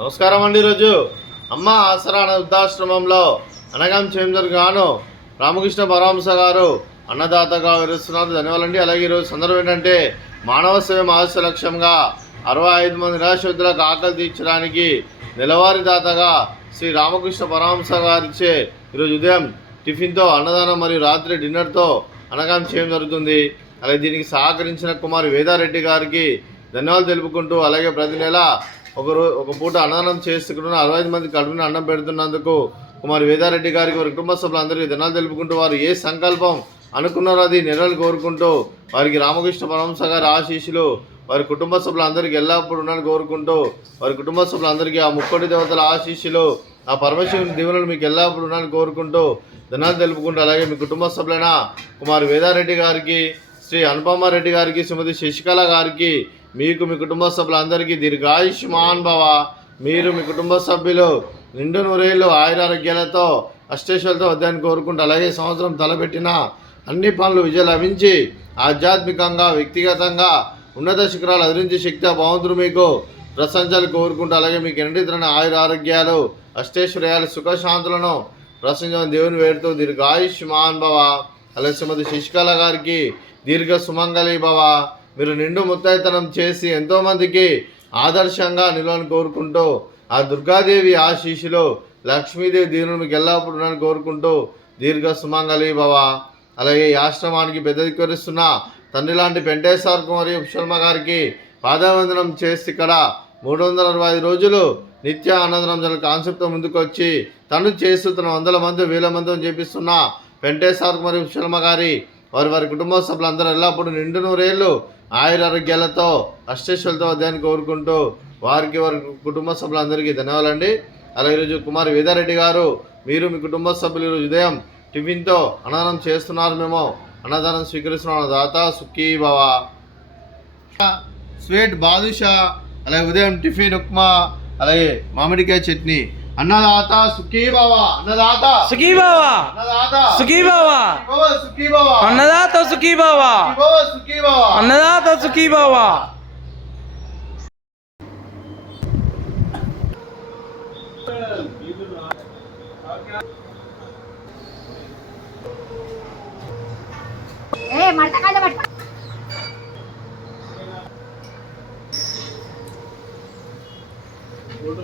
నమస్కారం అండి. ఈరోజు అమ్మ ఆసరా అనే వృద్ధాశ్రమంలో అనగాం చేంజర్ గాను రామకృష్ణ పరమహంస గారు అన్నదాతగా వివరిస్తున్నారు. ధన్యవాదాలండి. అలాగే ఈరోజు సందర్భం ఏంటంటే మానవ సేవ మహస్య లక్ష్యంగా 65 మంది నిరాశ్రతులకు ఆకలి తీర్చడానికి నెలవారీ దాతగా శ్రీ రామకృష్ణ పరమహంస గారిచే ఈరోజు ఉదయం టిఫిన్తో అన్నదానం మరియు రాత్రి డిన్నర్తో అనగాం చేయడం జరుగుతుంది. అలాగే దీనికి సహకరించిన కుమారి వేదారెడ్డి గారికి ధన్యవాదాలు తెలుపుకుంటూ, అలాగే ప్రతి నెల ఒక పూట అన్నదానం చేసుకుంటున్న 65 మంది కడుపుని అన్నం పెడుతున్నందుకు కుమారి వేదారెడ్డి గారికి వారి కుటుంబ సభ్యులందరికీ ధన్యవాదాలు తెలుపుకుంటూ, వారు ఏ సంకల్పం అనుకున్నారో అది నెరవేరు కోరుకుంటూ, వారికి రామకృష్ణ పరమహంస గారి ఆశీస్సులు వారి కుటుంబ సభ్యులందరికీ ఎల్లప్పుడూ ఉండాలని కోరుకుంటూ, వారి కుటుంబ సభ్యులందరికీ ఆ ముక్కోటి దేవతల ఆశీస్సులు, ఆ పరమశివుని దీవెనలు మీకు ఎల్లప్పుడూ ఉండాలని కోరుకుంటూ ధన్యవాదాలు తెలుపుకుంటూ, అలాగే మీ కుటుంబ సభ్యులైన కుమారి వేదారెడ్డి గారికి, శ్రీ అనుపమారెడ్డి గారికి, శ్రీమతి శశికళ గారికి, మీకు మీ కుటుంబ సభ్యులందరికీ దీర్ఘాయుష్మాన్ భవ. మీరు మీ కుటుంబ సభ్యులు నిండు నూరేళ్ళు ఆయురారోగ్యాలతో అష్టేశ్వరులతో వద్దని కోరుకుంటూ, అలాగే సంవత్సరం తలపెట్టిన అన్ని పనులు విజయం లభించి ఆధ్యాత్మికంగా వ్యక్తిగతంగా ఉన్నత శిఖరాలు అధిరించి శక్తి భగవంతుడు మీకు ప్రశంసలు కోరుకుంటూ, అలాగే మీకు ఎన్నితరమైన ఆయురారోగ్యాలు అష్టేశ్వర్యాలు సుఖశాంతులను ప్రశంసని దేవుని వేడుతూ దీర్ఘాయుష్మాన్ భవ. అలాగే శ్రీమతి శశికళ గారికి దీర్ఘ సుమంగళి భవ. మీరు నిండు ముత్తైతనం చేసి ఎంతోమందికి ఆదర్శంగా నిలవని కోరుకుంటూ, ఆ దుర్గాదేవి ఆశీస్సులు లక్ష్మీదేవి దీవుని మీకు ఎల్లప్పుడూ ఉన్నాను కోరుకుంటూ దీర్ఘ సుమంగళి భవ. అలాగే ఈ ఆశ్రమానికి పెద్ద దిక్కురిస్తున్న తండ్రి లాంటి పెంటేశ్వర్ మరియు శర్మ గారికి పాదవందనం చేసి ఇక్కడ 365 రోజులు నిత్య అన్నదానం కాన్సెప్ట్తో ముందుకు వచ్చి తను చేస్తున్న 100 మంది 1000 మందిని చేపిస్తున్న పెంటేశ్వర్ మరియు శర్మ గారి వారి కుటుంబ సభ్యులందరూ ఎల్లప్పుడూ నిండు నూరేళ్ళు ఆయురారోగ్యాలతో అష్టేశ్వరులతో వద్దని కోరుకుంటూ వారికి వారి కుటుంబ సభ్యులందరికీ ధన్యవాదాలండి. అలాగే ఈరోజు కుమారి వేదారెడ్డి గారు, మీరు మీ కుటుంబ సభ్యులు ఈరోజు ఉదయం టిఫిన్తో అన్నదానం చేస్తున్నారు. మేము అన్నదానం స్వీకరిస్తున్నాం. దాత సుఖీ భవ. స్వీట్ బాదుషా, అలాగే ఉదయం టిఫిన్ ఉప్మా, అలాగే మామిడికాయ చట్నీ. అన్నదాత సుఖీ భవ. అన్నదాత సుఖీ భవ. అన్నదాత సుఖీ భవ. సుఖీ భవ. అన్నదాత సుఖీ భవ. సుఖీ భవ. అన్నదాత సుఖీ భవ. ఏ మడత కాద పట్టు. ఫోటో